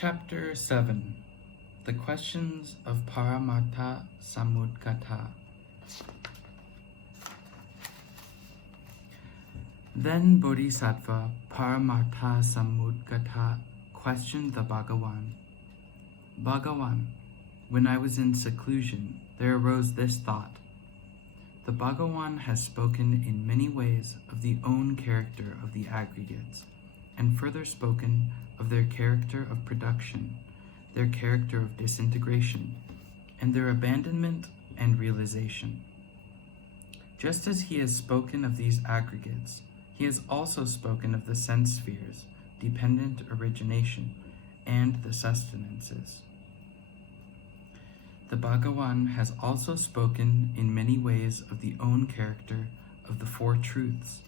Chapter 7. The Questions of Paramārthasamudgata. Then Bodhisattva Paramārthasamudgata questioned the Bhagawan. Bhagawan, when I was in seclusion, there arose this thought. The Bhagawan has spoken in many ways of the own character of the aggregates, and further spoken of their character of production, their character of disintegration, and their abandonment and realization. Just as he has spoken of these aggregates, he has also spoken of the sense spheres, dependent origination, and the sustenances. The Bhagawan has also spoken in many ways of the own character of the Four Truths,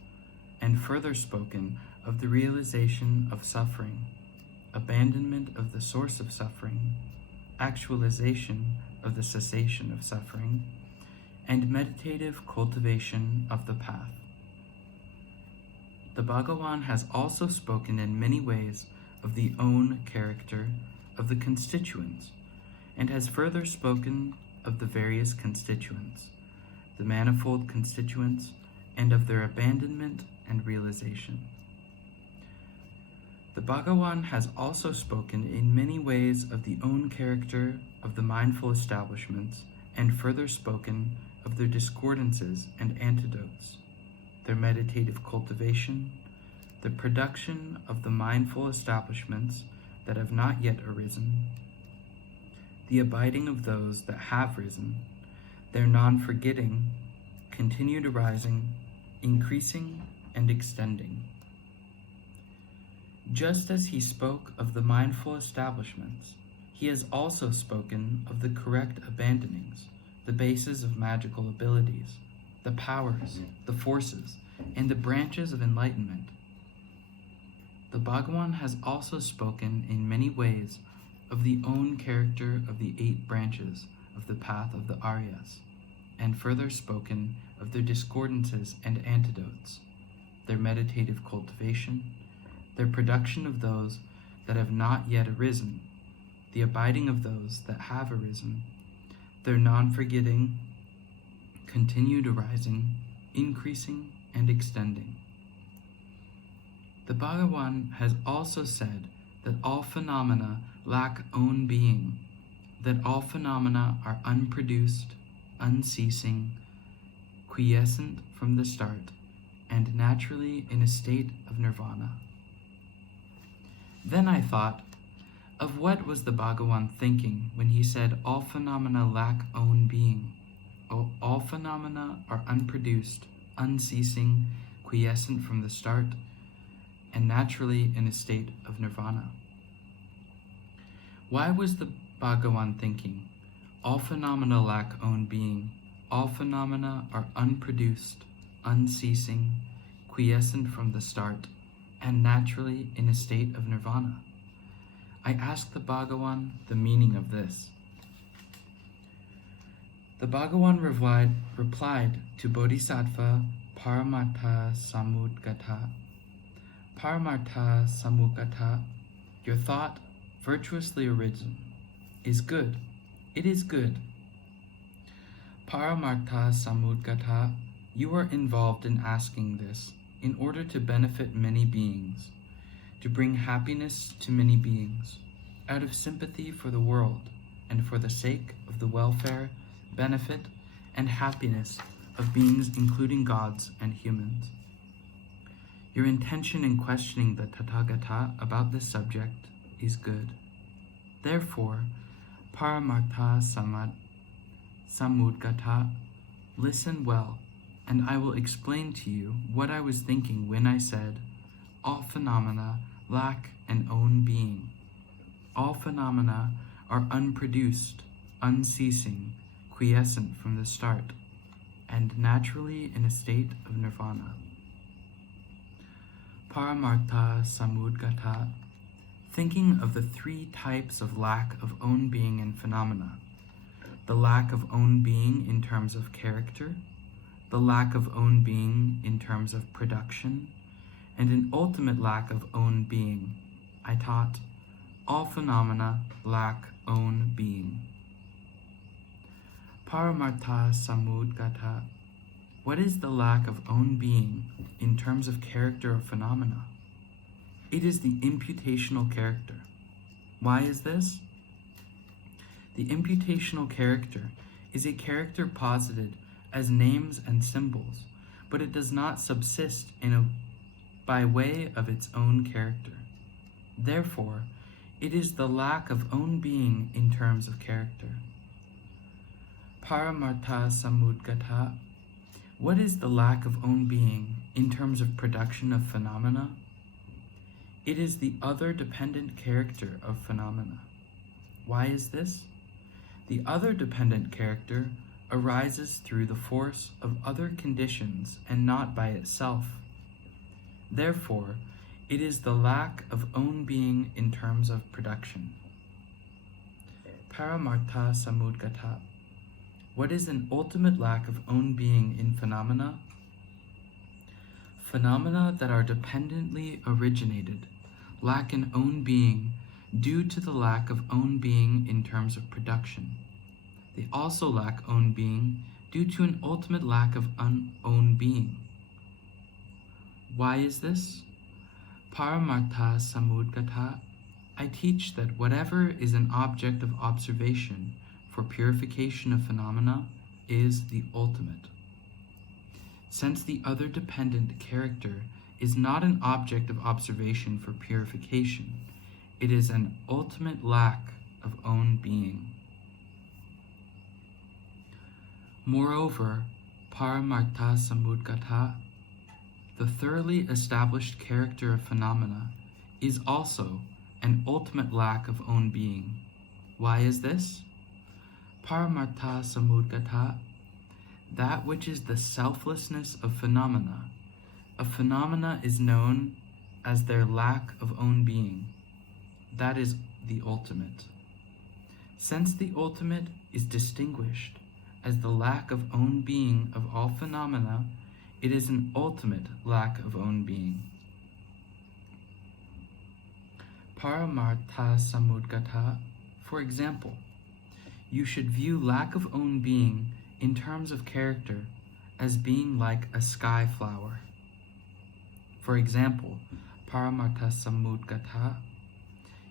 and further spoken of the realization of suffering, abandonment of the source of suffering, actualization of the cessation of suffering, and meditative cultivation of the path. The Bhagawan has also spoken in many ways of the own character of the constituents, and has further spoken of the various constituents, the manifold constituents, and of their abandonment and realization. The Bhagawan has also spoken in many ways of the own character of the mindful establishments, and further spoken of their discordances and antidotes, their meditative cultivation, the production of the mindful establishments that have not yet arisen, the abiding of those that have risen, their non-forgetting, continued arising, increasing, and extending. Just as he spoke of the mindful establishments, he has also spoken of the correct abandonings, the bases of magical abilities, the powers, the forces, and the branches of enlightenment. The Bhagawan has also spoken in many ways of the own character of the 8 branches of the path of the Aryas, and further spoken of their discordances and antidotes, their meditative cultivation, their production of those that have not yet arisen, the abiding of those that have arisen, their non-forgetting, continued arising, increasing, and extending. The Bhagawan has also said that all phenomena lack own being, that all phenomena are unproduced, unceasing, quiescent from the start, and naturally in a state of nirvana. Then I thought, of what was the Bhagawan thinking when he said all phenomena lack own being? All phenomena are unproduced, unceasing, quiescent from the start, and naturally in a state of nirvana. Why was the Bhagawan thinking, all phenomena lack own being, all phenomena are unproduced, unceasing, quiescent from the start, and naturally in a state of nirvana? I asked the Bhagawan the meaning of this. The Bhagawan replied to Bodhisattva Paramārthasamudgata. Paramārthasamudgata, your thought, virtuously arisen, is good. It is good. Paramārthasamudgata, you are involved in asking this in order to benefit many beings, to bring happiness to many beings, out of sympathy for the world, and for the sake of the welfare, benefit, and happiness of beings including gods and humans. Your intention in questioning the Tathagata about this subject is good. Therefore, Paramārthasamudgata, listen well, and I will explain to you what I was thinking when I said, all phenomena lack an own being. All phenomena are unproduced, unceasing, quiescent from the start, and naturally in a state of nirvana. Paramārthasamudgata, thinking of the 3 types of lack of own being in phenomena, the lack of own being in terms of character, the lack of own being in terms of production, and an ultimate lack of own being, I taught, all phenomena lack own being. Paramārthasamudgata. What is the lack of own being in terms of character of phenomena? It is the imputational character. Why is this? The imputational character is a character posited as names and symbols, but it does not subsist by way of its own character. Therefore, it is the lack of own being in terms of character. Paramārthasamudgata. What is the lack of own being in terms of production of phenomena? It is the other dependent character of phenomena. Why is this? The other dependent character arises through the force of other conditions and not by itself. Therefore, it is the lack of own being in terms of production. Paramārthasamudgata. What is an ultimate lack of own being in phenomena? Phenomena that are dependently originated lack an own being due to the lack of own being in terms of production. They also lack own being due to an ultimate lack of own being. Why is this? Paramārthasamudgata. I teach that whatever is an object of observation for purification of phenomena is the ultimate. Since the other dependent character is not an object of observation for purification, it is an ultimate lack of own being. Moreover, Paramārthasamudgata, the thoroughly established character of phenomena, is also an ultimate lack of own being. Why is this? Paramārthasamudgata. That which is the selflessness of phenomena. A phenomena is known as their lack of own being. That is the ultimate. Since the ultimate is distinguished as the lack of own being of all phenomena, it is an ultimate lack of own being. Paramārthasamudgata. For example, you should view lack of own being in terms of character as being like a sky flower. For example, Paramārthasamudgata.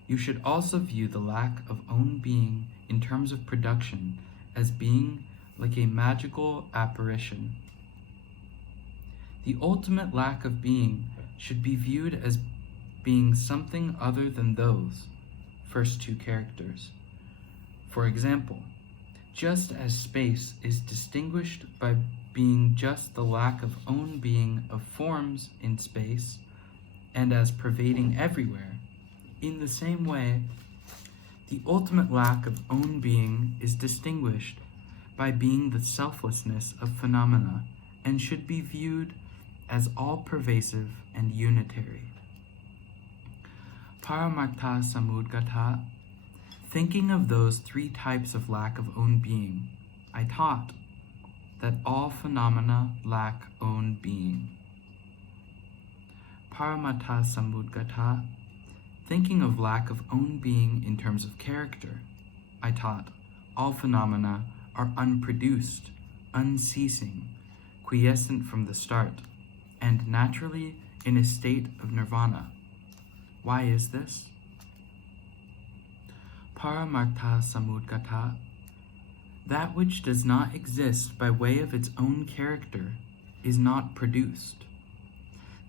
You should also view the lack of own being in terms of production as being like a magical apparition. The ultimate lack of being should be viewed as being something other than those first two characters. For example, just as space is distinguished by being just the lack of own being of forms in space, and as pervading everywhere, in the same way, the ultimate lack of own being is distinguished by being the selflessness of phenomena, and should be viewed as all-pervasive and unitary. Paramārthasamudgata. Thinking of those three types of lack of own being, I taught that all phenomena lack own being. Paramārthasamudgata. Thinking of lack of own being in terms of character, I taught all phenomena are unproduced, unceasing, quiescent from the start, and naturally in a state of nirvana. Why is this? Paramārthasamudgata. That which does not exist by way of its own character is not produced.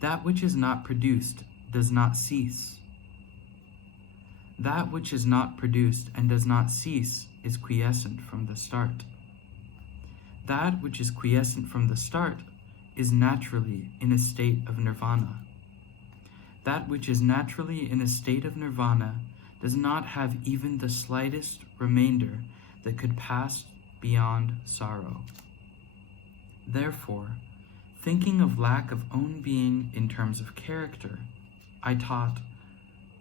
That which is not produced does not cease. That which is not produced and does not cease is quiescent from the start. That which is quiescent from the start is naturally in a state of nirvana. That which is naturally in a state of nirvana does not have even the slightest remainder that could pass beyond sorrow. Therefore, thinking of lack of own being in terms of character, I taught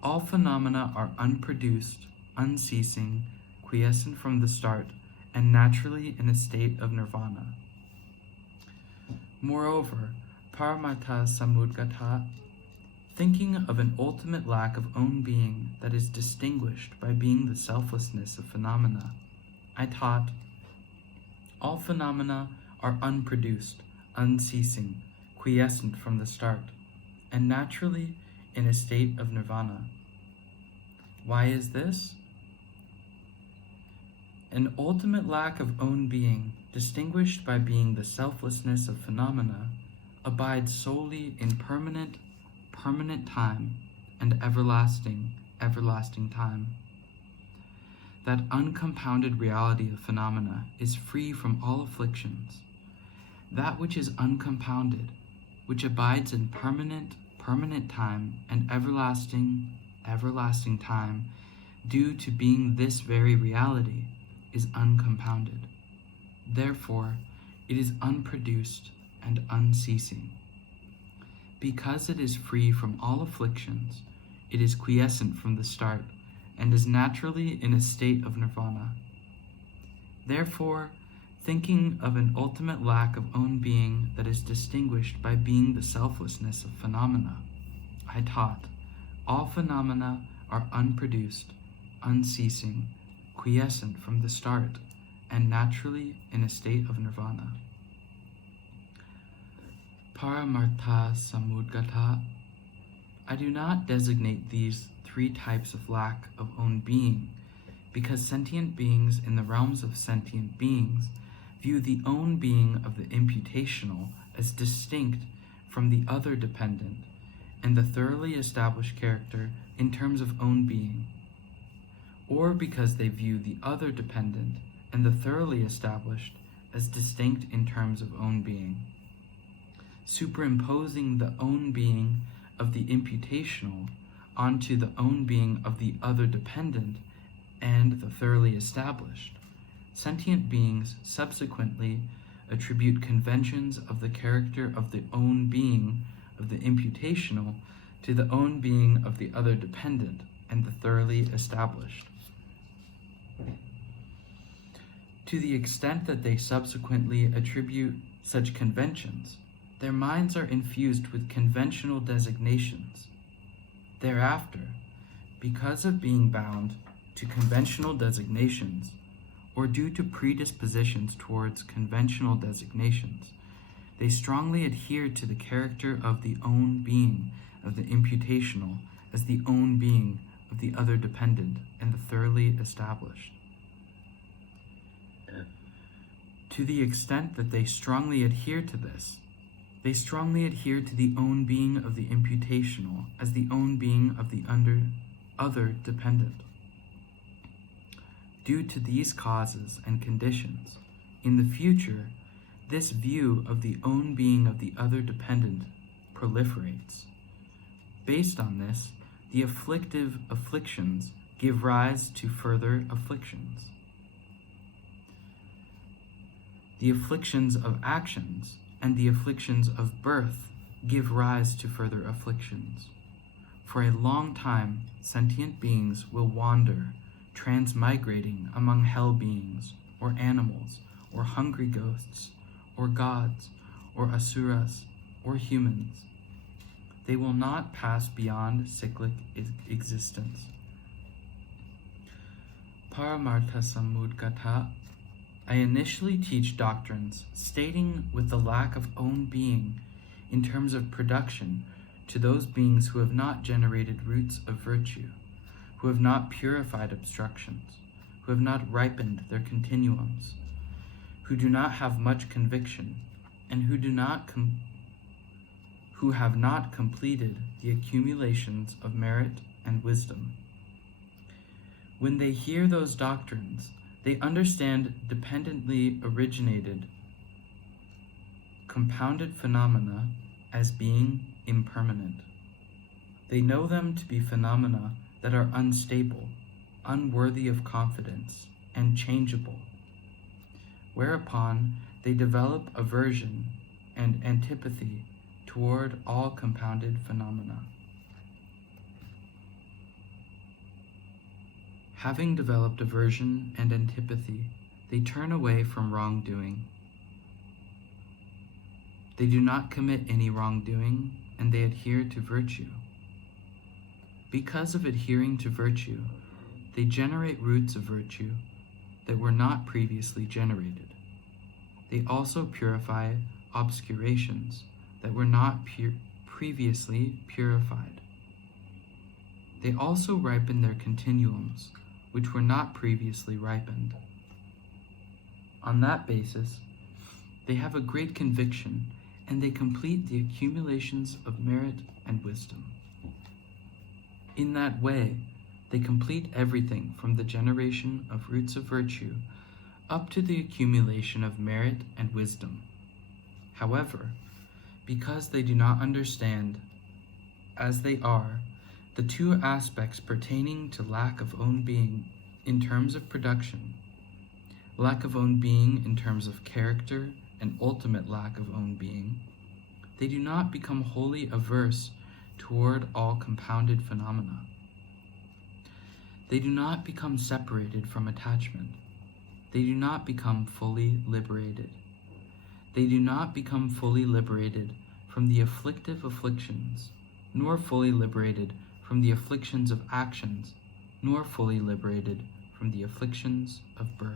all phenomena are unproduced, unceasing, quiescent from the start, and naturally in a state of nirvana. Moreover, Paramārthasamudgata. Thinking of an ultimate lack of own being that is distinguished by being the selflessness of phenomena, I taught, all phenomena are unproduced, unceasing, quiescent from the start, and naturally in a state of nirvana. Why is this? An ultimate lack of own being, distinguished by being the selflessness of phenomena, abides solely in permanent time, and everlasting time. That uncompounded reality of phenomena is free from all afflictions. That which is uncompounded, which abides in permanent time and everlasting time, due to being this very reality, is uncompounded. Therefore, it is unproduced and unceasing. Because it is free from all afflictions, it is quiescent from the start, and is naturally in a state of nirvana. Therefore, thinking of an ultimate lack of own being that is distinguished by being the selflessness of phenomena, I taught, all phenomena are unproduced, unceasing, quiescent from the start, and naturally in a state of nirvana. Paramārthasamudgata. I do not designate these three types of lack of own being, because sentient beings in the realms of sentient beings view the own being of the imputational as distinct from the other dependent, and the thoroughly established character in terms of own being, or because they view the other dependent and the thoroughly established as distinct in terms of own being. Superimposing the own being of the imputational onto the own being of the other dependent and the thoroughly established, sentient beings subsequently attribute conventions of the character of the own being of the imputational to the own being of the other dependent and the thoroughly established. To the extent that they subsequently attribute such conventions, their minds are infused with conventional designations. Thereafter, because of being bound to conventional designations, or due to predispositions towards conventional designations, they strongly adhere to the character of the own being of the imputational as the own being of the other dependent and the thoroughly established. To the extent that they strongly adhere to this, they strongly adhere to the own being of the imputational as the own being of the other dependent. Due to these causes and conditions, in the future, this view of the own being of the other dependent proliferates. Based on this, the afflictions give rise to further afflictions. The afflictions of actions and the afflictions of birth give rise to further afflictions. For a long time, sentient beings will wander, transmigrating among hell beings, or animals, or hungry ghosts, or gods, or asuras, or humans. They will not pass beyond cyclic existence. Paramārthasamudgata. I initially teach doctrines stating with the lack of own being in terms of production to those beings who have not generated roots of virtue, who have not purified obstructions, who have not ripened their continuums, who do not have much conviction, and who have not completed the accumulations of merit and wisdom. When they hear those doctrines, they understand dependently originated, compounded phenomena as being impermanent. They know them to be phenomena that are unstable, unworthy of confidence, and changeable, whereupon they develop aversion and antipathy toward all compounded phenomena. Having developed aversion and antipathy, they turn away from wrongdoing. They do not commit any wrongdoing, and they adhere to virtue. Because of adhering to virtue, they generate roots of virtue that were not previously generated. They also purify obscurations that were not previously purified. They also ripen their continuums, which were not previously ripened. On that basis, they have a great conviction, and they complete the accumulations of merit and wisdom. In that way, they complete everything from the generation of roots of virtue up to the accumulation of merit and wisdom. However, because they do not understand, as they are, the two aspects pertaining to lack of own being in terms of production, lack of own being in terms of character, and ultimate lack of own being, they do not become wholly averse toward all compounded phenomena. They do not become separated from attachment. They do not become fully liberated. They do not become fully liberated from the afflictive afflictions, nor fully liberated from the afflictions of actions, nor fully liberated from the afflictions of birth.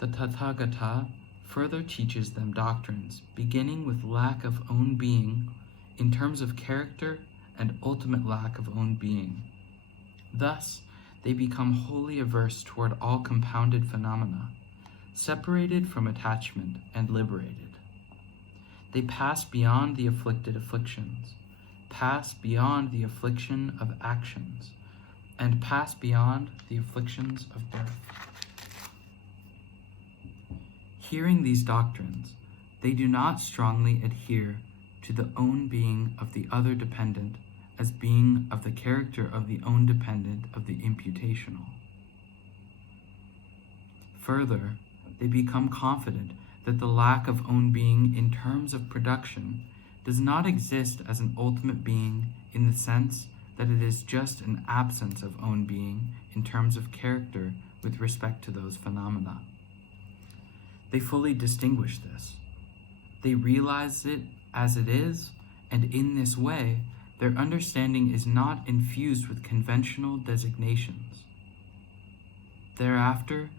The Tathagata further teaches them doctrines beginning with lack of own being in terms of character and ultimate lack of own being. Thus, they become wholly averse toward all compounded phenomena, separated from attachment and liberated. They pass beyond the afflicted afflictions, pass beyond the affliction of actions, and pass beyond the afflictions of birth. Hearing these doctrines, they do not strongly adhere to the own being of the other dependent as being of the character of the own dependent of the imputational. Further, they become confident that the lack of own being in terms of production does not exist as an ultimate being in the sense that it is just an absence of own being in terms of character with respect to those phenomena. They fully distinguish this. They realize it as it is, and in this way, their understanding is not infused with conventional designations. Thereafter,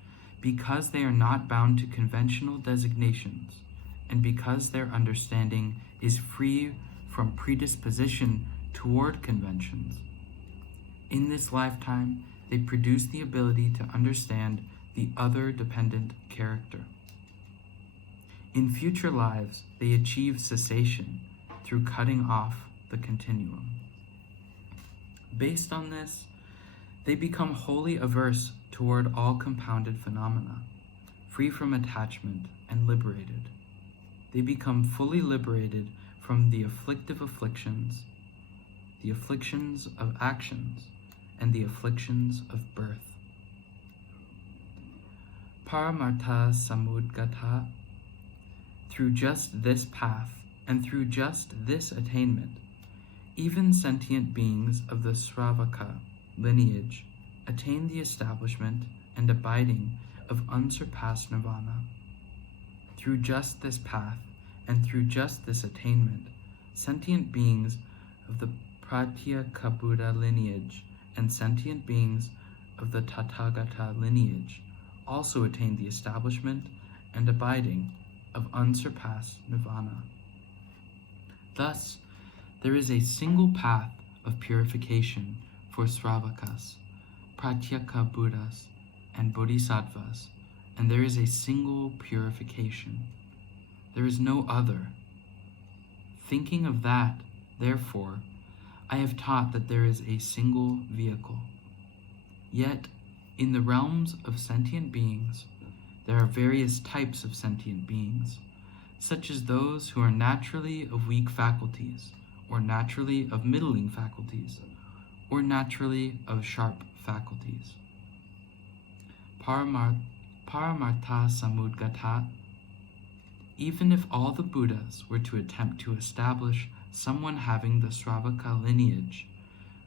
because they are not bound to conventional designations, and because their understanding is free from predisposition toward conventions, in this lifetime, they produce the ability to understand the other dependent character. In future lives, they achieve cessation through cutting off the continuum. Based on this, they become wholly averse toward all compounded phenomena, free from attachment and liberated. They become fully liberated from the afflictive afflictions, the afflictions of actions, and the afflictions of birth. Paramārthasamudgata. Through just this path and through just this attainment, even sentient beings of the Sravaka lineage attain the establishment and abiding of unsurpassed nirvana. Through just this path and through just this attainment, sentient beings of the Pratyeka Buddha lineage and sentient beings of the Tathagata lineage also attain the establishment and abiding of unsurpassed nirvana. Thus, there is a single path of purification for Sravakas, Pratyeka Buddhas, and Bodhisattvas, and there is a single purification. There is no other. Thinking of that, therefore, I have taught that there is a single vehicle. Yet, in the realms of sentient beings, there are various types of sentient beings, such as those who are naturally of weak faculties, or naturally of middling faculties, or naturally of sharp faculties. Paramārthasamudgata. Even if all the Buddhas were to attempt to establish someone having the Sravaka lineage,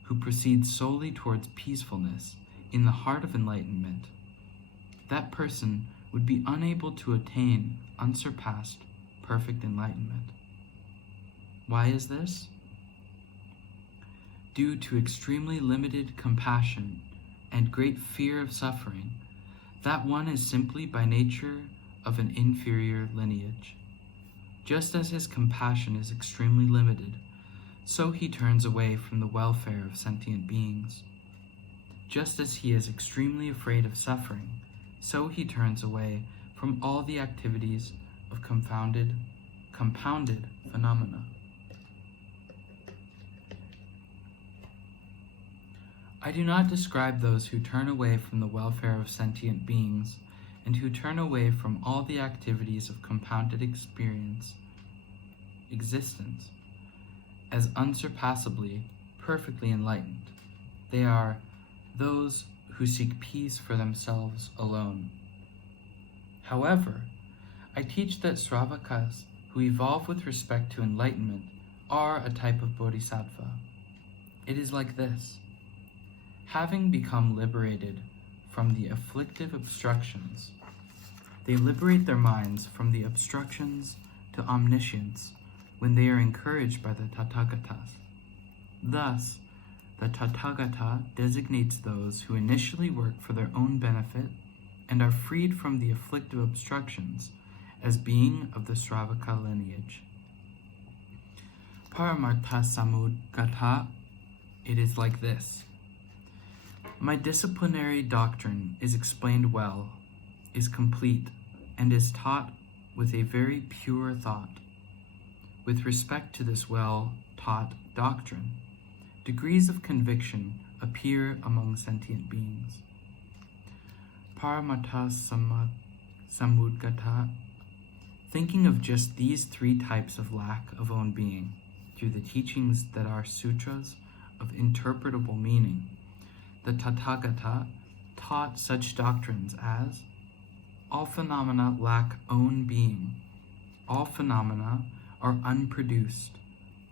who proceeds solely towards peacefulness in the heart of enlightenment, that person would be unable to attain unsurpassed perfect enlightenment. Why is this? due to extremely limited compassion and great fear of suffering, that one is simply by nature of an inferior lineage. Just as his compassion is extremely limited, so he turns away from the welfare of sentient beings. Just as he is extremely afraid of suffering, so he turns away from all the activities of compounded phenomena. I do not describe those who turn away from the welfare of sentient beings and who turn away from all the activities of compounded existence as unsurpassably, perfectly enlightened. They are those who seek peace for themselves alone. However, I teach that Sravakas who evolve with respect to enlightenment are a type of bodhisattva. It is like this. Having become liberated from the afflictive obstructions, they liberate their minds from the obstructions to omniscience when they are encouraged by the Tathagatas. Thus, the Tathagata designates those who initially work for their own benefit and are freed from the afflictive obstructions as being of the Sravaka lineage. Paramārthasamudgata, it is like this. My disciplinary doctrine is explained well, is complete, and is taught with a very pure thought. With respect to this well-taught doctrine, degrees of conviction appear among sentient beings. Paramārthasamudgata, thinking of just these three types of lack of own being through the teachings that are sutras of interpretable meaning, the Tathagata taught such doctrines as all phenomena lack own being, all phenomena are unproduced,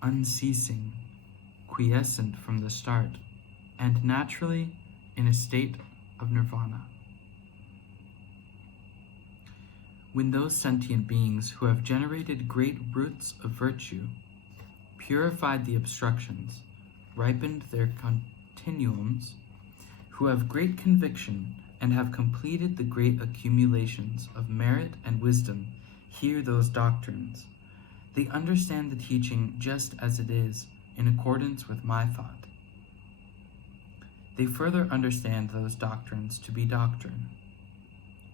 unceasing, quiescent from the start, and naturally in a state of nirvana. When those sentient beings who have generated great roots of virtue, purified the obstructions, ripened their continuums, who have great conviction and have completed the great accumulations of merit and wisdom, hear those doctrines. They understand the teaching just as it is, in accordance with my thought. They further understand those doctrines to be doctrine.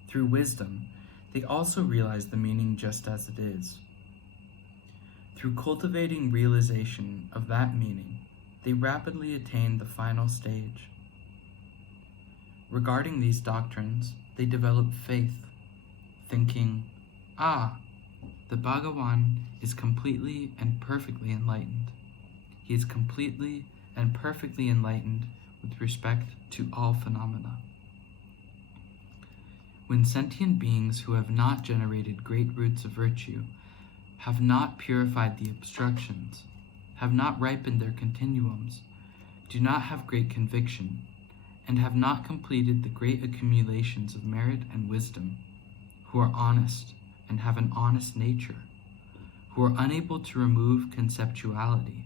Through wisdom, they also realize the meaning just as it is. Through cultivating realization of that meaning, they rapidly attain the final stage. Regarding these doctrines, they develop faith, thinking, the Bhagawan is completely and perfectly enlightened. He is completely and perfectly enlightened with respect to all phenomena. When sentient beings who have not generated great roots of virtue, have not purified the obstructions, have not ripened their continuums, do not have great conviction, and have not completed the great accumulations of merit and wisdom, who are honest and have an honest nature, who are unable to remove conceptuality,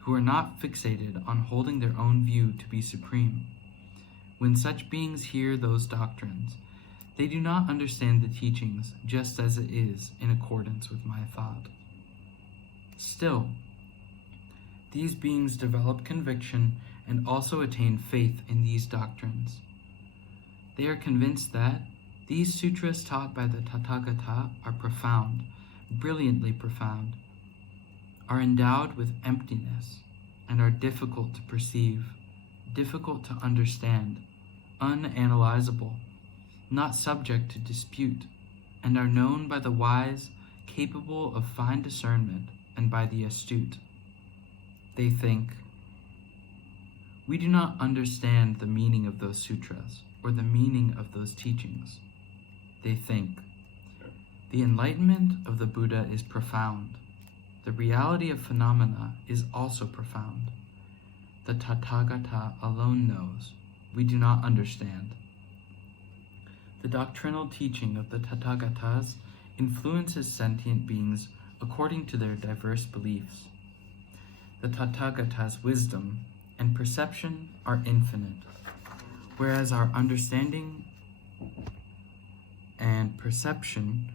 who are not fixated on holding their own view to be supreme. When such beings hear those doctrines, they do not understand the teachings just as it is in accordance with my thought. Still, these beings develop conviction and also attain faith in these doctrines. They are convinced that these sutras taught by the Tathagata are profound, brilliantly profound, are endowed with emptiness, and are difficult to perceive, difficult to understand, unanalyzable, not subject to dispute, and are known by the wise, capable of fine discernment, and by the astute. They think, we do not understand the meaning of those sutras or the meaning of those teachings. They think, the enlightenment of the Buddha is profound. The reality of phenomena is also profound. The Tathagata alone knows. We do not understand. The doctrinal teaching of the Tathagatas influences sentient beings according to their diverse beliefs. The Tathagata's wisdom and and perception are infinite, whereas our understanding and perception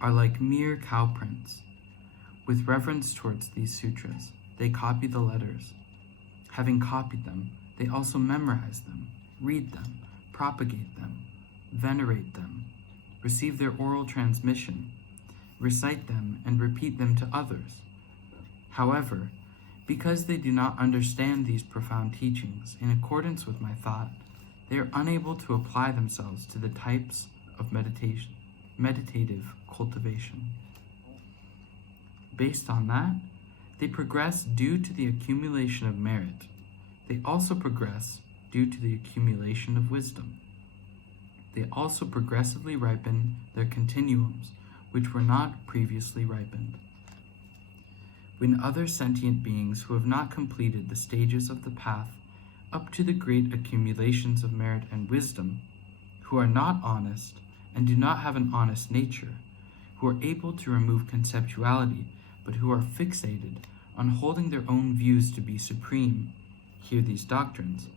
are like mere cow prints. With reverence towards these sutras, they copy the letters. Having copied them, they also memorize them, read them, propagate them, venerate them, receive their oral transmission, recite them, and repeat them to others. However, because they do not understand these profound teachings in accordance with my thought, they are unable to apply themselves to the types of meditative cultivation. Based on that, they progress due to the accumulation of merit. They also progress due to the accumulation of wisdom. They also progressively ripen their continuums, which were not previously ripened. When other sentient beings who have not completed the stages of the path up to the great accumulations of merit and wisdom, who are not honest and do not have an honest nature, who are able to remove conceptuality, but who are fixated on holding their own views to be supreme, hear these doctrines,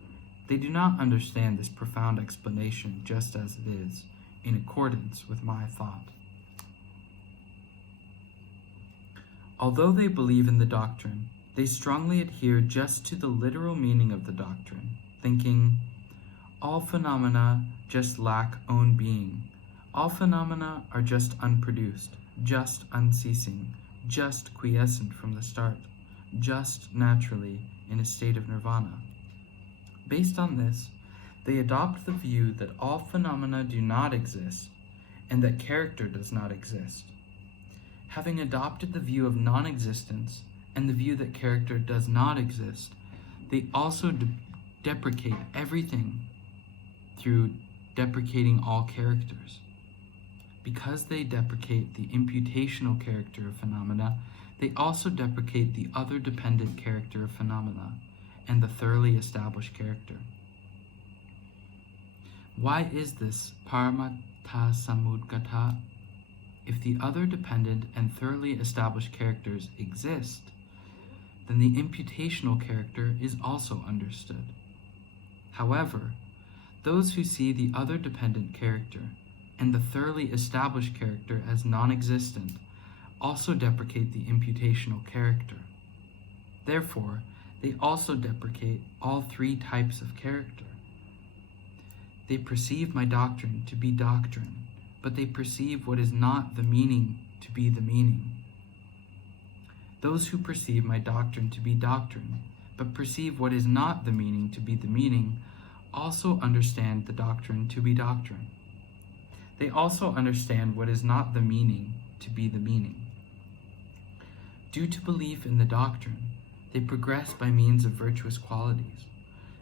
they do not understand this profound explanation just as it is, in accordance with my thought. Although they believe in the doctrine, they strongly adhere just to the literal meaning of the doctrine, thinking, all phenomena just lack own being. All phenomena are just unproduced, just unceasing, just quiescent from the start, just naturally in a state of nirvana. Based on this, they adopt the view that all phenomena do not exist and that character does not exist. Having adopted the view of non-existence and the view that character does not exist, they also deprecate everything through deprecating all characters. Because they deprecate the imputational character of phenomena, they also deprecate the other dependent character of phenomena and the thoroughly established character. Why is this Paramārthasamudgata? If the other dependent and thoroughly established characters exist, then the imputational character is also understood. However, those who see the other dependent character and the thoroughly established character as non-existent also deprecate the imputational character. Therefore, they also deprecate all three types of character. They perceive my doctrine to be doctrine, but they perceive what is not the meaning to be the meaning. Those who perceive my doctrine to be doctrine, but perceive what is not the meaning to be the meaning, also understand the doctrine to be doctrine. They also understand what is not the meaning to be the meaning. Due to belief in the doctrine, they progress by means of virtuous qualities,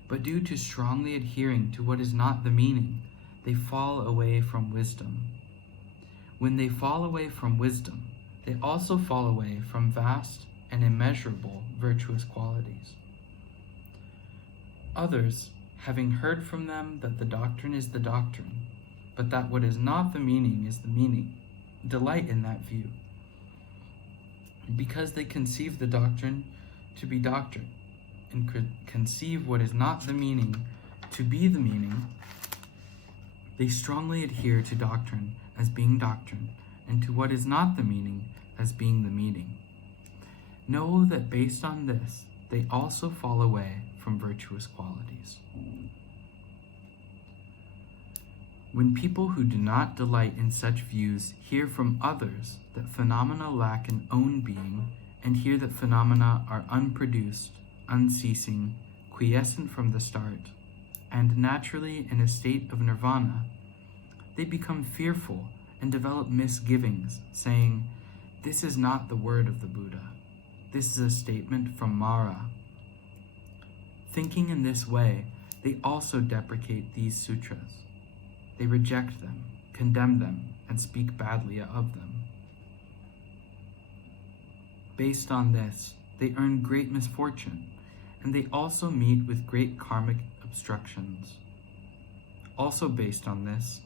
but due to strongly adhering to what is not the meaning, they fall away from wisdom. When they fall away from wisdom, they also fall away from vast and immeasurable virtuous qualities. Others, having heard from them that the doctrine is the doctrine, but that what is not the meaning is the meaning, delight in that view. Because they conceive the doctrine to be doctrine, and conceive what is not the meaning to be the meaning, they strongly adhere to doctrine as being doctrine, and to what is not the meaning as being the meaning. Know that based on this, they also fall away from virtuous qualities. When people who do not delight in such views hear from others that phenomena lack an own being, and hear that phenomena are unproduced, unceasing, quiescent from the start, and naturally in a state of nirvana, they become fearful and develop misgivings, saying, "This is not the word of the Buddha. This is a statement from Mara." Thinking in this way, they also deprecate these sutras. They reject them, condemn them, and speak badly of them. Based on this, they earn great misfortune, and they also meet with great karmic obstructions. Also based on this,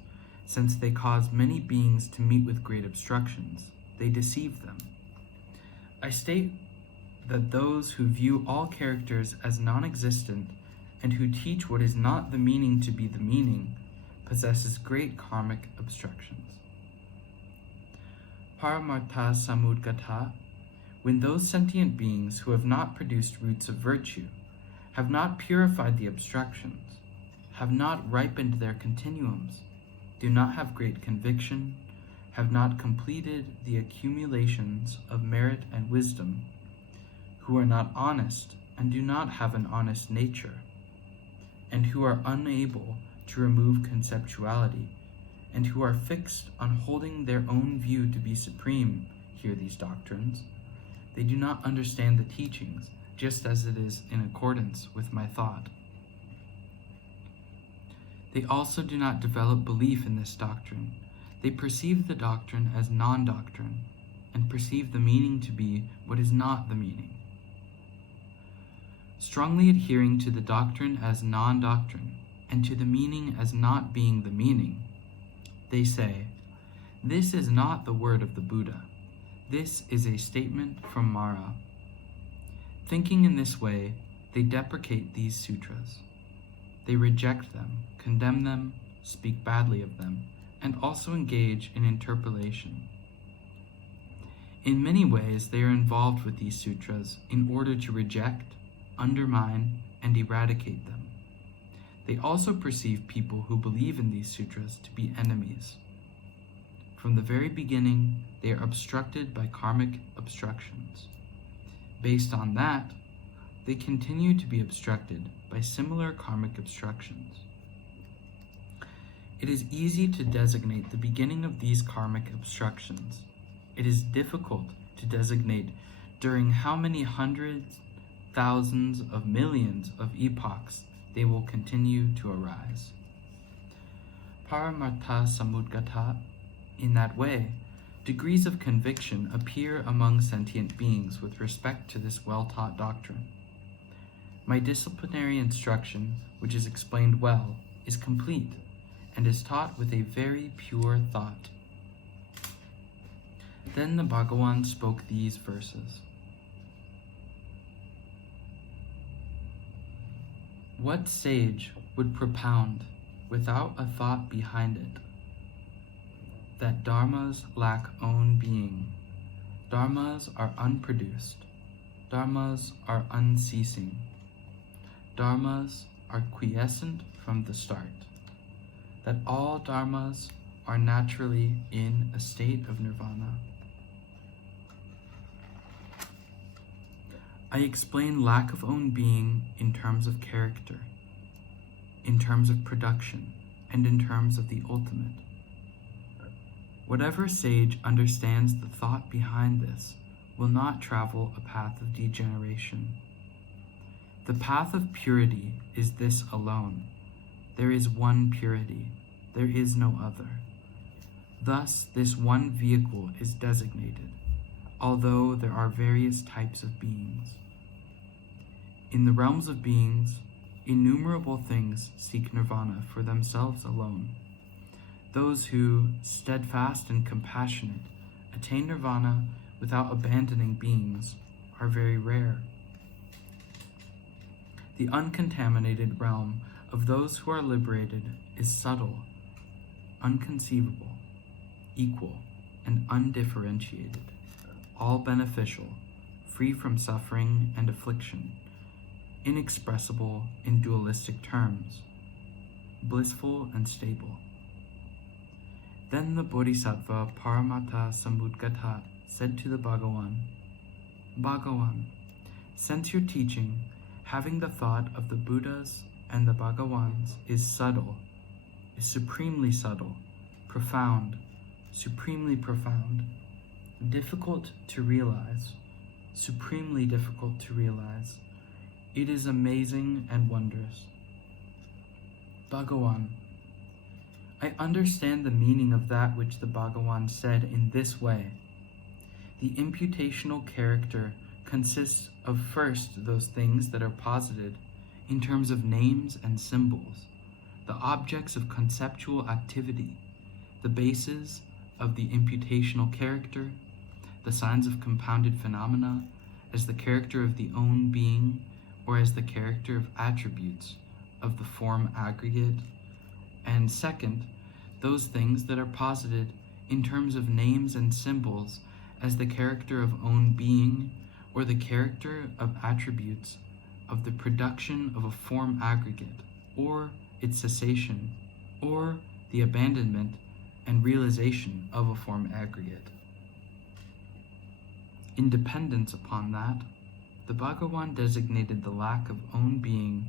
since they cause many beings to meet with great obstructions, they deceive them. I state that those who view all characters as non-existent and who teach what is not the meaning to be the meaning possesses great karmic obstructions. Paramārthasamudgata, when those sentient beings who have not produced roots of virtue, have not purified the obstructions, have not ripened their continuums, do not have great conviction, have not completed the accumulations of merit and wisdom, who are not honest and do not have an honest nature, and who are unable to remove conceptuality, and who are fixed on holding their own view to be supreme, hear these doctrines. They do not understand the teachings, just as it is in accordance with my thought. They also do not develop belief in this doctrine. They perceive the doctrine as non-doctrine, and perceive the meaning to be what is not the meaning. Strongly adhering to the doctrine as non-doctrine, and to the meaning as not being the meaning, they say, "This is not the word of the Buddha. This is a statement from Mara." Thinking in this way, they deprecate these sutras. They reject them, condemn them, speak badly of them, and also engage in interpolation. In many ways, they are involved with these sutras in order to reject, undermine, and eradicate them. They also perceive people who believe in these sutras to be enemies. From the very beginning, they are obstructed by karmic obstructions. Based on that, they continue to be obstructed by similar karmic obstructions. It is easy to designate the beginning of these karmic obstructions. It is difficult to designate during how many hundreds, thousands of millions of epochs they will continue to arise. Paramārthasamudgata, in that way, degrees of conviction appear among sentient beings with respect to this well-taught doctrine. My disciplinary instruction, which is explained well, is complete and is taught with a very pure thought. Then the Bhagavan spoke these verses. What sage would propound, without a thought behind it, that dharmas lack own being? Dharmas are unproduced. Dharmas are unceasing. Dharmas are quiescent from the start. That all dharmas are naturally in a state of nirvana. I explain lack of own being in terms of character, in terms of production, and in terms of the ultimate. Whatever sage understands the thought behind this will not travel a path of degeneration. The path of purity is this alone. There is one purity. There is no other. Thus, this one vehicle is designated, although there are various types of beings. In the realms of beings, innumerable things seek nirvana for themselves alone. Those who, steadfast and compassionate, attain nirvana without abandoning beings are very rare. The uncontaminated realm of those who are liberated is subtle, unconceivable, equal, and undifferentiated, all beneficial, free from suffering and affliction, inexpressible in dualistic terms, blissful and stable. Then the Bodhisattva Paramārthasamudgata said to the Bhagavan, Bhagavan, since your teaching, having the thought of the Buddhas and the Bhagavans, is subtle, is supremely subtle, profound, supremely profound, difficult to realize, supremely difficult to realize, it is amazing and wondrous. Bhagavan, I understand the meaning of that which the Bhagavan said in this way. The imputational character consists of first those things that are posited in terms of names and symbols, the objects of conceptual activity, the bases of the imputational character, the signs of compounded phenomena, as the character of the own being or as the character of attributes of the form aggregate, and second, those things that are posited in terms of names and symbols as the character of own being or the character of attributes of the production of a form aggregate, or its cessation, or the abandonment and realization of a form aggregate. In dependence upon that, the Bhagavan designated the lack of own being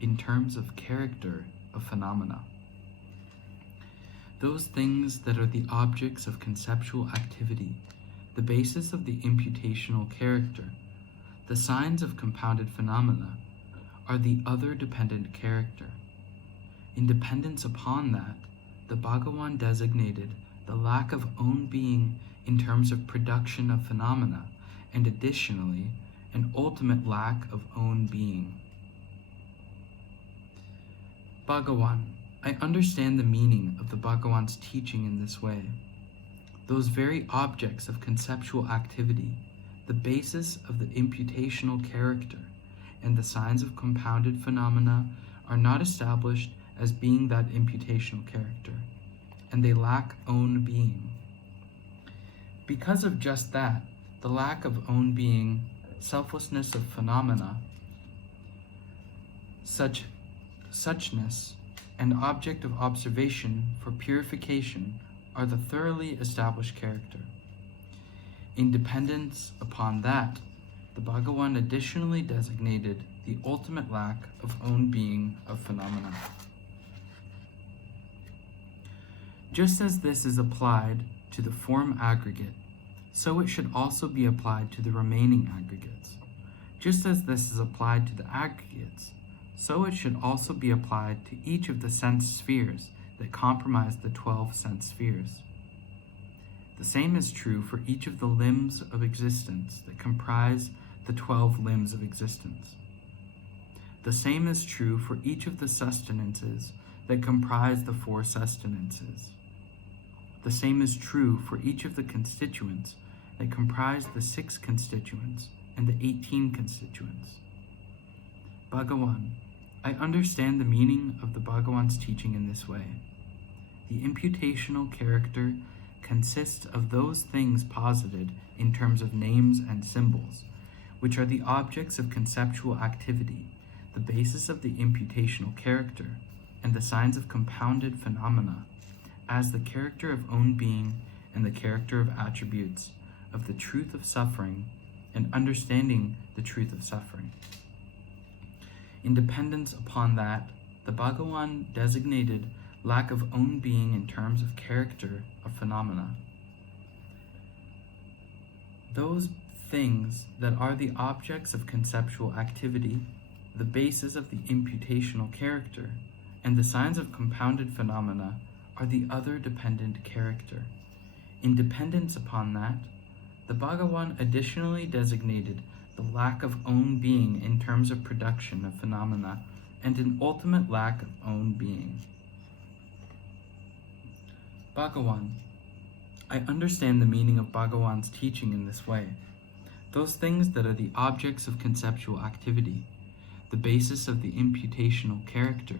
in terms of character of phenomena. Those things that are the objects of conceptual activity, the basis of the imputational character, the signs of compounded phenomena, are the other dependent character. In dependence upon that, the Bhagavan designated the lack of own being in terms of production of phenomena, and additionally, an ultimate lack of own being. Bhagavan, I understand the meaning of the Bhagavan's teaching in this way. Those very objects of conceptual activity, the basis of the imputational character, and the signs of compounded phenomena are not established as being that imputational character, and they lack own being. Because of just that, the lack of own being, selflessness of phenomena, suchness, and object of observation for purification are the thoroughly established character. In dependence upon that, the Bhagavan additionally designated the ultimate lack of own being of phenomena. Just as this is applied to the form aggregate, so it should also be applied to the remaining aggregates. Just as this is applied to the aggregates, so it should also be applied to each of the sense spheres that comprise the 12 sense spheres. The same is true for each of the limbs of existence that comprise the 12 limbs of existence. The same is true for each of the sustenances that comprise the 4 sustenances. The same is true for each of the constituents that comprise the 6 constituents and the 18 constituents. Bhagavan, I understand the meaning of the Bhagavan's teaching in this way. The imputational character consists of those things posited in terms of names and symbols, which are the objects of conceptual activity, the basis of the imputational character, and the signs of compounded phenomena, as the character of own being and the character of attributes of the truth of suffering and understanding the truth of suffering. In dependence upon that, the Bhagavan designated lack of own being in terms of character of phenomena. Those things that are the objects of conceptual activity, the basis of the imputational character, and the signs of compounded phenomena are the other dependent character. In dependence upon that, the Bhagavan additionally designated the lack of own being in terms of production of phenomena and an ultimate lack of own being. Bhagavan, I understand the meaning of Bhagavan's teaching in this way. Those things that are the objects of conceptual activity, the basis of the imputational character,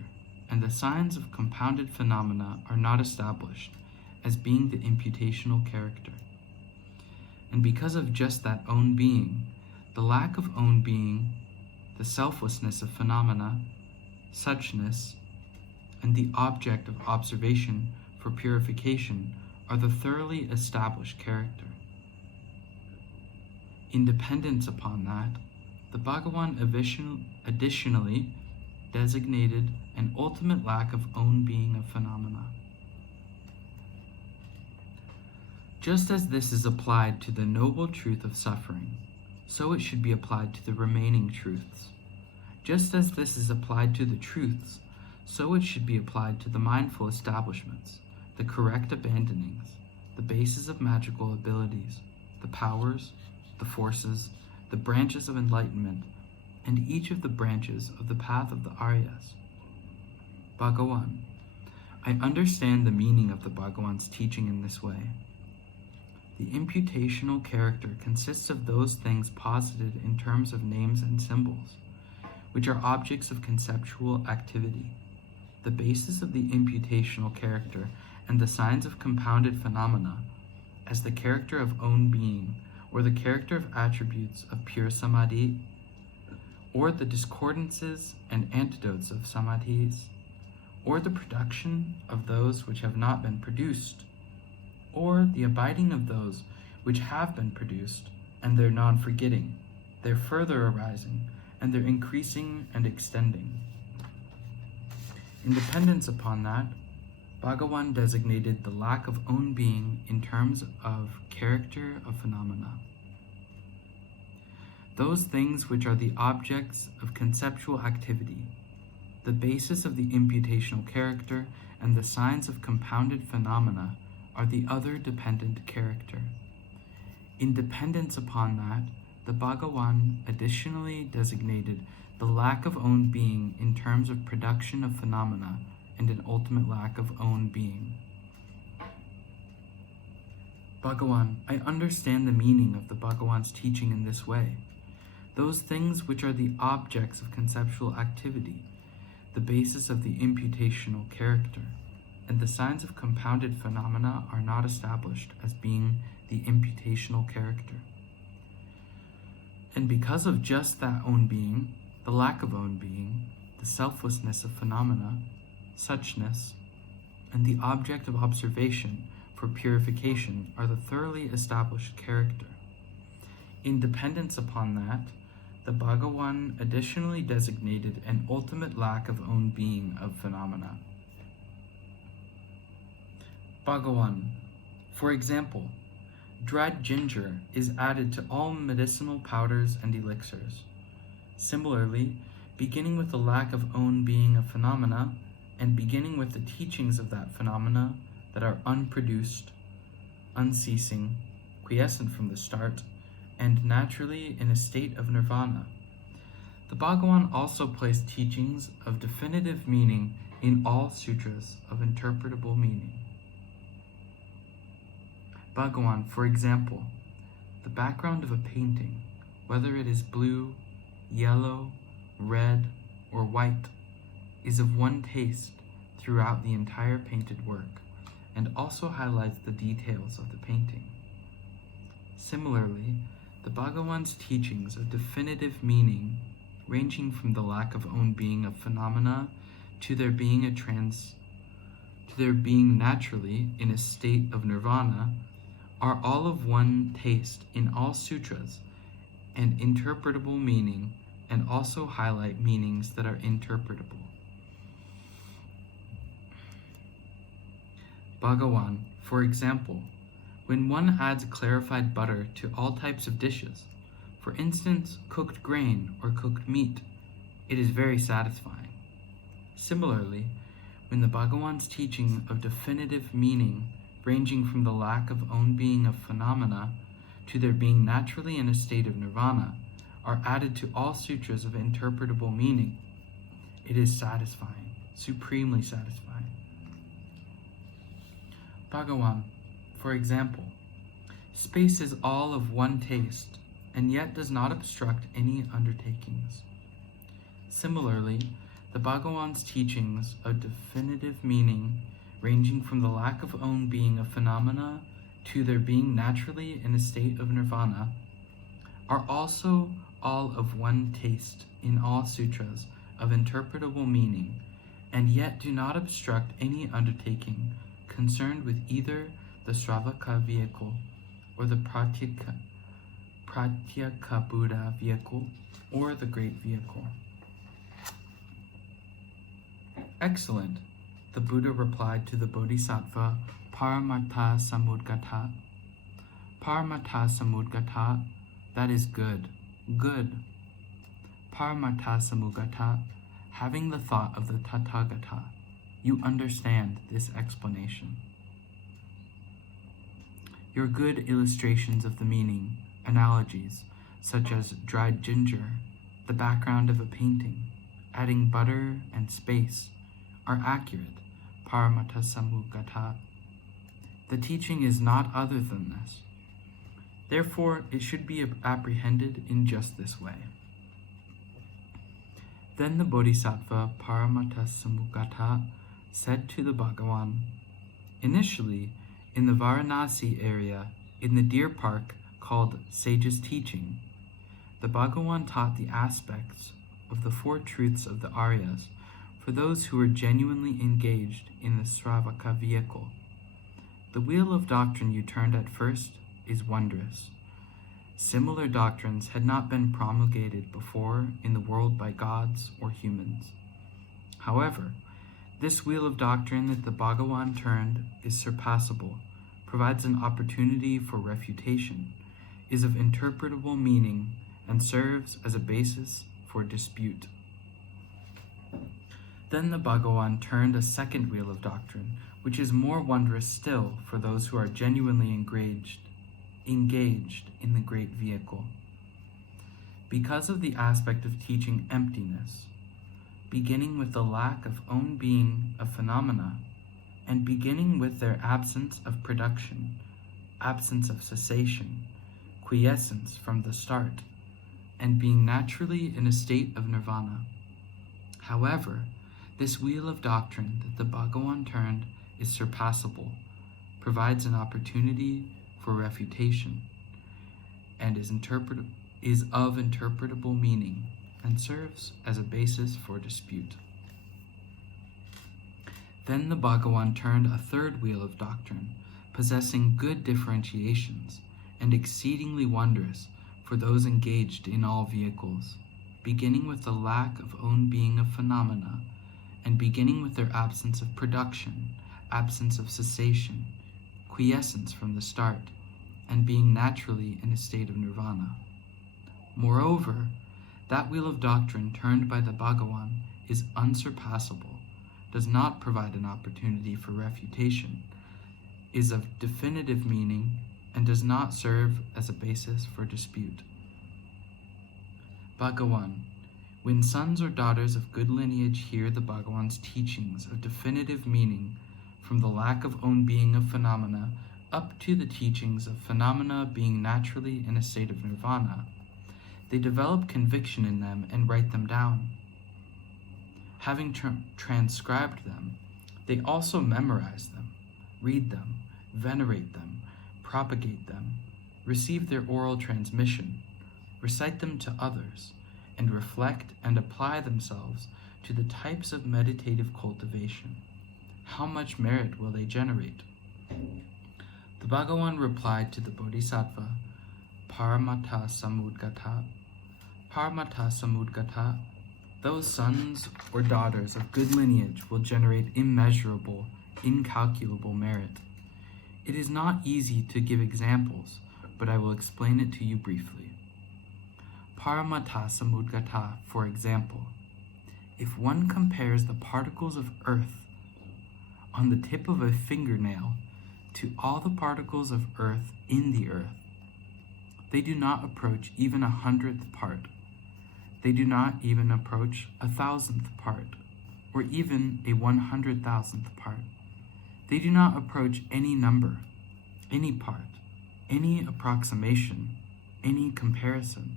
and the signs of compounded phenomena are not established as being the imputational character. And because of just that own being, the lack of own being, the selflessness of phenomena, suchness, and the object of observation for purification are the thoroughly established character. In dependence upon that, the Bhagavan additionally designated an ultimate lack of own being of phenomena. Just as this is applied to the noble truth of suffering, so it should be applied to the remaining truths. Just as this is applied to the truths, so it should be applied to the mindful establishments, the correct abandonings, the basis of magical abilities, the powers, the forces, the branches of enlightenment, and each of the branches of the path of the Aryas. Bhagavan, I understand the meaning of the Bhagavan's teaching in this way. The imputational character consists of those things posited in terms of names and symbols, which are objects of conceptual activity. The basis of the imputational character and the signs of compounded phenomena, as the character of own being, or the character of attributes of pure samadhi, or the discordances and antidotes of samadhis, or the production of those which have not been produced, or the abiding of those which have been produced, and their non-forgetting, their further arising, and their increasing and extending. In dependence upon that, Bhagavan designated the lack of own being in terms of character of phenomena. Those things which are the objects of conceptual activity, the basis of the imputational character, and the signs of compounded phenomena are the other dependent character. In dependence upon that, the Bhagavan additionally designated the lack of own being in terms of production of phenomena and an ultimate lack of own being. Bhagavan, I understand the meaning of the Bhagavan's teaching in this way. Those things which are the objects of conceptual activity, the basis of the imputational character, and the signs of compounded phenomena are not established as being the imputational character. And because of just that own being, the lack of own being, the selflessness of phenomena, suchness, and the object of observation for purification are the thoroughly established character. In dependence upon that, the Bhagavan additionally designated an ultimate lack of own being of phenomena. Bhagavan, for example, dried ginger is added to all medicinal powders and elixirs. Similarly, beginning with the lack of own being of phenomena, and beginning with the teachings of that phenomena that are unproduced, unceasing, quiescent from the start, and naturally in a state of nirvana. The Bhagavan also placed teachings of definitive meaning in all sutras of interpretable meaning. Bhagavan, for example, the background of a painting, whether it is blue, yellow, red, or white, is of one taste throughout the entire painted work, and also highlights the details of the painting. Similarly, the Bhagavan's teachings of definitive meaning, ranging from the lack of own being of phenomena to their being naturally in a state of nirvana, are all of one taste in all sutras and interpretable meaning, and also highlight meanings that are interpretable. Bhagavan, for example, when one adds clarified butter to all types of dishes, for instance, cooked grain or cooked meat, it is very satisfying. Similarly, when the Bhagavan's teaching of definitive meaning, ranging from the lack of own being of phenomena to their being naturally in a state of nirvana, are added to all sutras of interpretable meaning, it is satisfying, supremely satisfying. Bhagavan, for example, space is all of one taste, and yet does not obstruct any undertakings. Similarly, the Bhagavan's teachings of definitive meaning, ranging from the lack of own being of phenomena to their being naturally in a state of nirvana, are also all of one taste in all sutras of interpretable meaning, and yet do not obstruct any undertaking concerned with either the Sravaka vehicle or the Pratyeka Buddha vehicle or the great vehicle. Excellent, the Buddha replied to the Bodhisattva Paramārthasamudgata. Paramārthasamudgata, that is good, good. Paramārthasamudgata, having the thought of the Tathagata, you understand this explanation. Your good illustrations of the meaning, analogies, such as dried ginger, the background of a painting, adding butter and space, are accurate, Paramārthasamudgata. The teaching is not other than this. Therefore, it should be apprehended in just this way. Then the Bodhisattva Paramārthasamudgata said to the Bhagawan, initially, in the Varanasi area, in the deer park called Sage's Teaching, the Bhagawan taught the aspects of the four truths of the Aryas for those who were genuinely engaged in the Sravaka vehicle. The wheel of doctrine you turned at first is wondrous. Similar doctrines had not been promulgated before in the world by gods or humans. However, this wheel of doctrine that the Bhagawan turned is surpassable, provides an opportunity for refutation, is of interpretable meaning, and serves as a basis for dispute. Then the Bhagawan turned a second wheel of doctrine, which is more wondrous still for those who are genuinely engaged in the great vehicle. Because of the aspect of teaching emptiness, beginning with the lack of own being of phenomena, and beginning with their absence of production, absence of cessation, quiescence from the start, and being naturally in a state of nirvana. However, this wheel of doctrine that the Bhagawan turned is surpassable, provides an opportunity for refutation, and is of interpretable meaning, and serves as a basis for dispute. Then the Bhagawan turned a third wheel of doctrine, possessing good differentiations, and exceedingly wondrous for those engaged in all vehicles, beginning with the lack of own being of phenomena, and beginning with their absence of production, absence of cessation, quiescence from the start, and being naturally in a state of nirvana. Moreover, that wheel of doctrine turned by the Bhagawan is unsurpassable, does not provide an opportunity for refutation, is of definitive meaning, and does not serve as a basis for dispute. Bhagawan, when sons or daughters of good lineage hear the Bhagawan's teachings of definitive meaning, from the lack of own being of phenomena up to the teachings of phenomena being naturally in a state of nirvana, they develop conviction in them and write them down. Having transcribed them, they also memorize them, read them, venerate them, propagate them, receive their oral transmission, recite them to others, and reflect and apply themselves to the types of meditative cultivation. How much merit will they generate? The Bhagawan replied to the Bodhisattva Paramārthasamudgata, Paramārthasamudgata, those sons or daughters of good lineage will generate immeasurable, incalculable merit. It is not easy to give examples, but I will explain it to you briefly. Paramārthasamudgata, for example, if one compares the particles of earth on the tip of a fingernail to all the particles of earth in the earth, they do not approach even 100th part. They do not even approach 1,000th part, or even a 100,000th part. They do not approach any number, any part, any approximation, any comparison.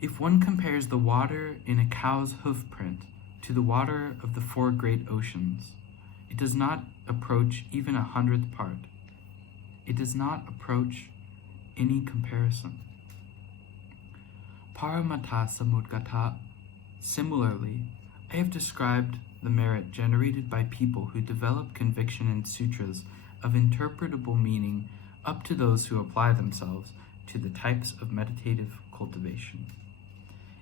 If one compares the water in a cow's hoof print to the water of the four great oceans, it does not approach even 100th part. It does not approach any comparison. Paramārthasamudgata, similarly, I have described the merit generated by people who develop conviction in sutras of interpretable meaning up to those who apply themselves to the types of meditative cultivation.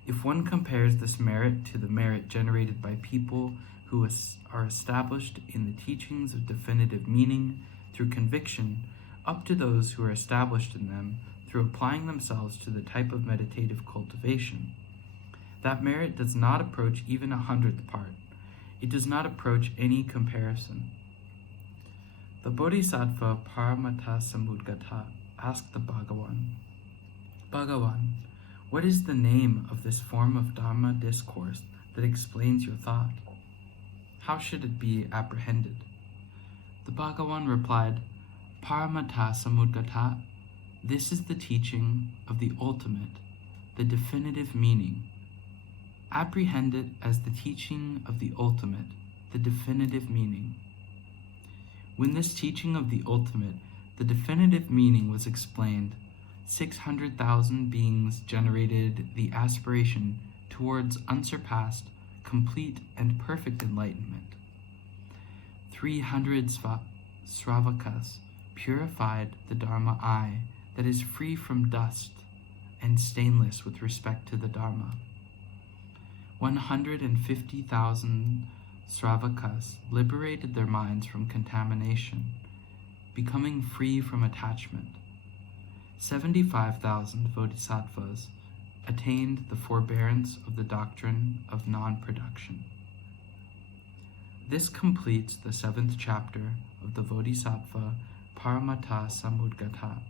If one compares this merit to the merit generated by people who are established in the teachings of definitive meaning through conviction up to those who are established in them through applying themselves to the type of meditative cultivation, that merit does not approach even 100th part. It does not approach any comparison. The Bodhisattva Paramārthasamudgata asked the Bhagawan, Bhagawan, what is the name of this form of Dharma discourse that explains your thought? How should it be apprehended? The Bhagawan replied, Paramārthasamudgata, This is the teaching of the ultimate, the definitive meaning. Apprehend it as the teaching of the ultimate, the definitive meaning. When this teaching of the ultimate, the definitive meaning was explained, 600,000 beings generated the aspiration towards unsurpassed, complete, and perfect enlightenment. 300 Sravakas purified the Dharma eye that is free from dust and stainless with respect to the Dharma. 150,000 Sravakas liberated their minds from contamination, becoming free from attachment. 75,000 bodhisattvas attained the forbearance of the doctrine of non-production. This completes the 7th chapter of the Bodhisattva Paramārthasamudgata.